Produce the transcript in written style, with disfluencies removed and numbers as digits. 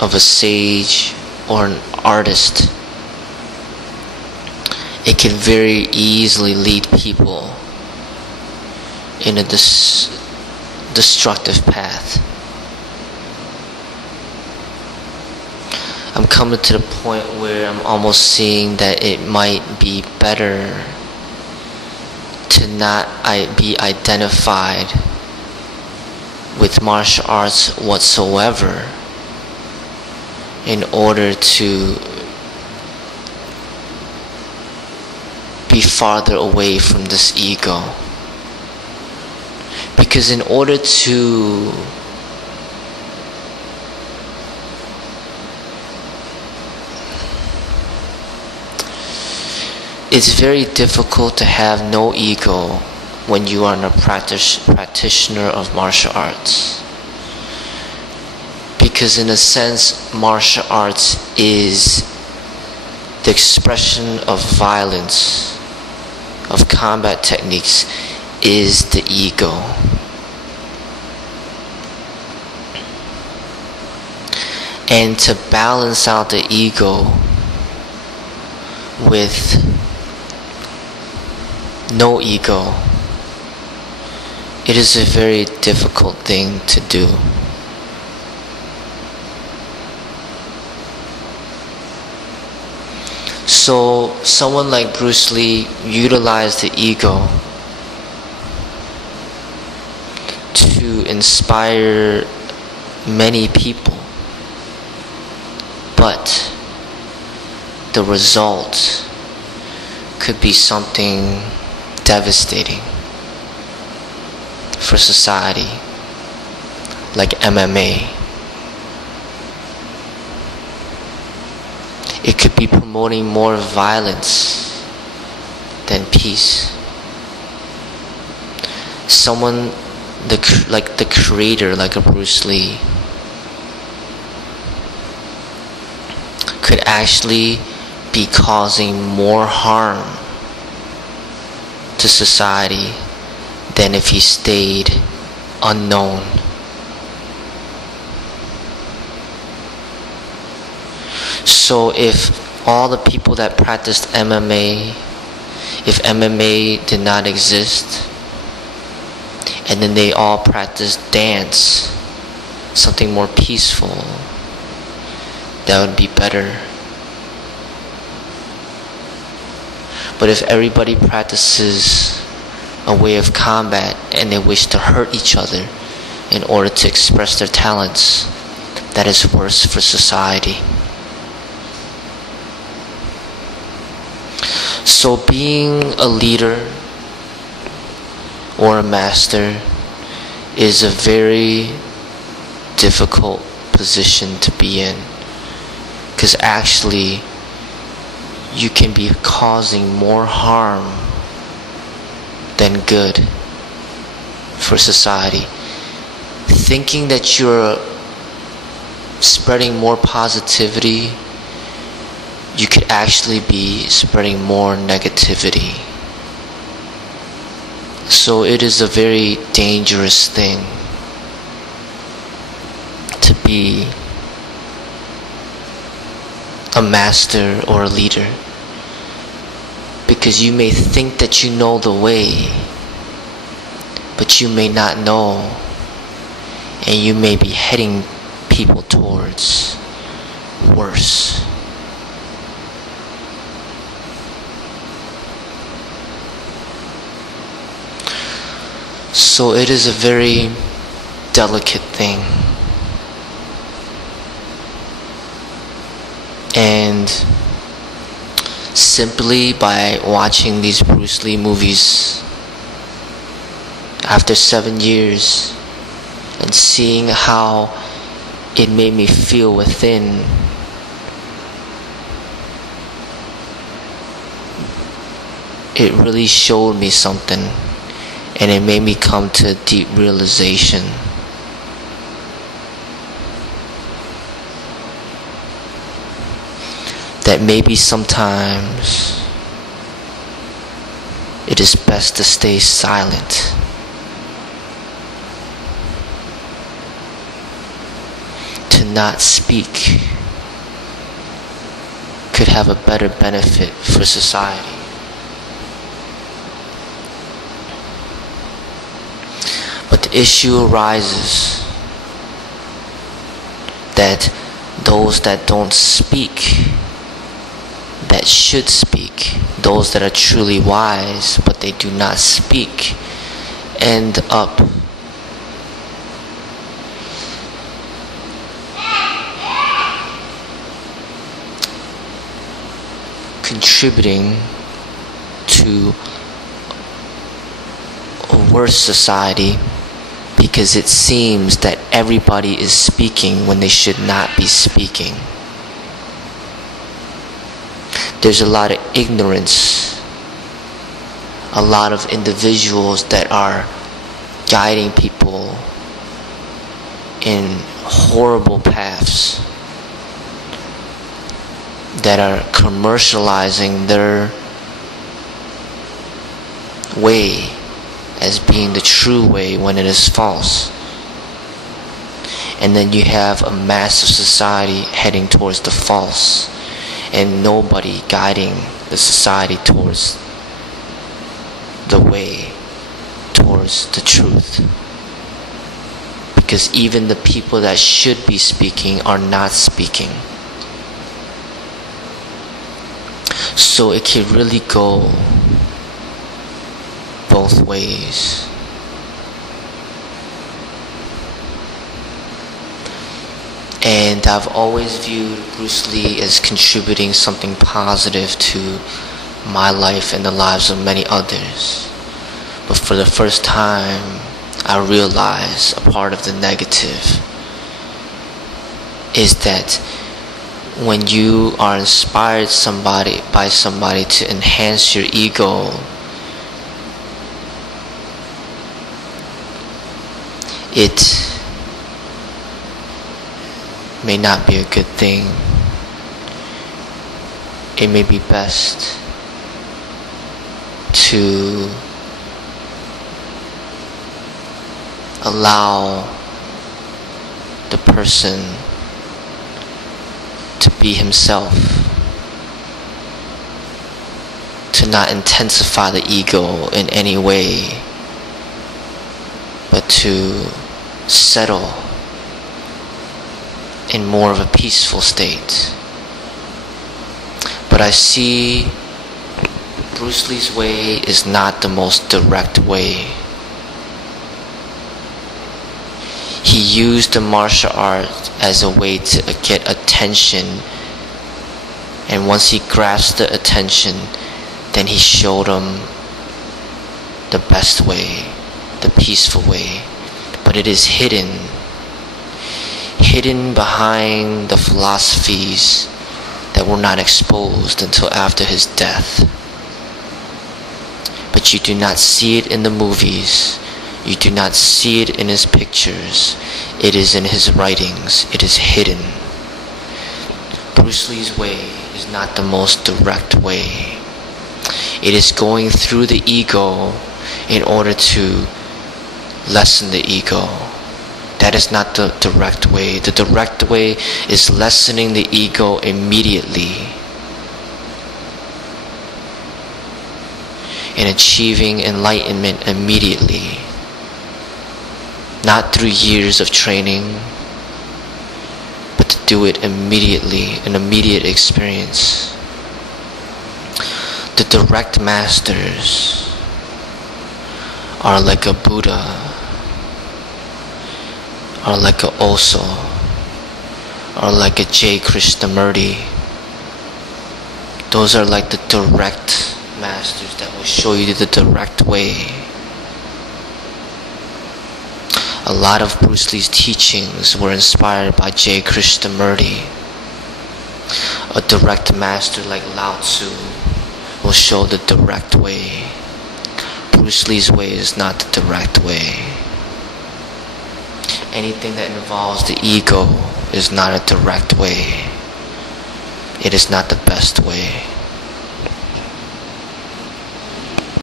of a sage or an artist, it can very easily lead people in a destructive path. I'm coming to the point where I'm almost seeing that it might be better to not be identified with martial arts whatsoever in order to be farther away from this ego. Because in order to it's very difficult to have no ego when you are a practitioner of martial arts. Because in a sense, martial arts is the expression of violence, of combat techniques, is the ego. And to balance out the ego with no ego, it is a very difficult thing to do. So someone like Bruce Lee utilized the ego to inspire many people, but the result could be something devastating for society, like MMA. It could be promoting more violence than peace. Someone like the creator, like a Bruce Lee, could actually be causing more harm to society than if he stayed unknown. So if all the people that practiced MMA, if MMA did not exist, and then they all practiced dance, something more peaceful, that would be better. But if everybody practices a way of combat and they wish to hurt each other in order to express their talents, that is worse for society. So being a leader or a master is a very difficult position to be in, because actually you can be causing more harm than good for society. Thinking that you're spreading more positivity, you could actually be spreading more negativity. So it is a very dangerous thing to be a master or a leader, because you may think that you know the way, but you may not know, and you may be heading people towards worse. So it is a very delicate thing. And simply by watching these Bruce Lee movies after 7 years and seeing how it made me feel within, it really showed me something, and it made me come to a deep realization that maybe sometimes it is best to stay silent. To not speak could have a better benefit for society. But the issue arises that those that don't speak, that should speak, those that are truly wise but they do not speak, end up contributing to a worse society, because it seems that everybody is speaking when they should not be speaking. There's a lot of ignorance, a lot of individuals that are guiding people in horrible paths, that are commercializing their way as being the true way when it is false. And then you have a massive society heading towards the false, and nobody guiding the society towards the way, towards the truth. Because even the people that should be speaking are not speaking. So it can really go both ways. And I've always viewed Bruce Lee as contributing something positive to my life and the lives of many others. But for the first time, I realized a part of the negative is that when you are inspired by somebody to enhance your ego, it may not be a good thing. It may be best to allow the person to be himself, to not intensify the ego in any way, but to settle in more of a peaceful state. But I see Bruce Lee's way is not the most direct way. He used the martial art as a way to get attention, and once he grasped the attention, then he showed him the best way, the peaceful way. But it is hidden behind the philosophies that were not exposed until after his death. But you do not see it in the movies. You do not see it in his pictures. It is in his writings. It is hidden. Bruce Lee's way is not the most direct way. It is going through the ego in order to lessen the ego. That is not the direct way. The direct way is lessening the ego immediately and achieving enlightenment immediately. Not through years of training, but to do it immediately, an immediate experience. The direct masters are like a Buddha, are like a Osho, are like a J.Krishnamurti. Those are like the direct masters that will show you the direct way. A lot of Bruce Lee's teachings were inspired by J.Krishnamurti. A direct master like Lao-Tzu will show the direct way. Bruce Lee's way is not the direct way. Anything that involves the ego is not a direct way. It is not the best way.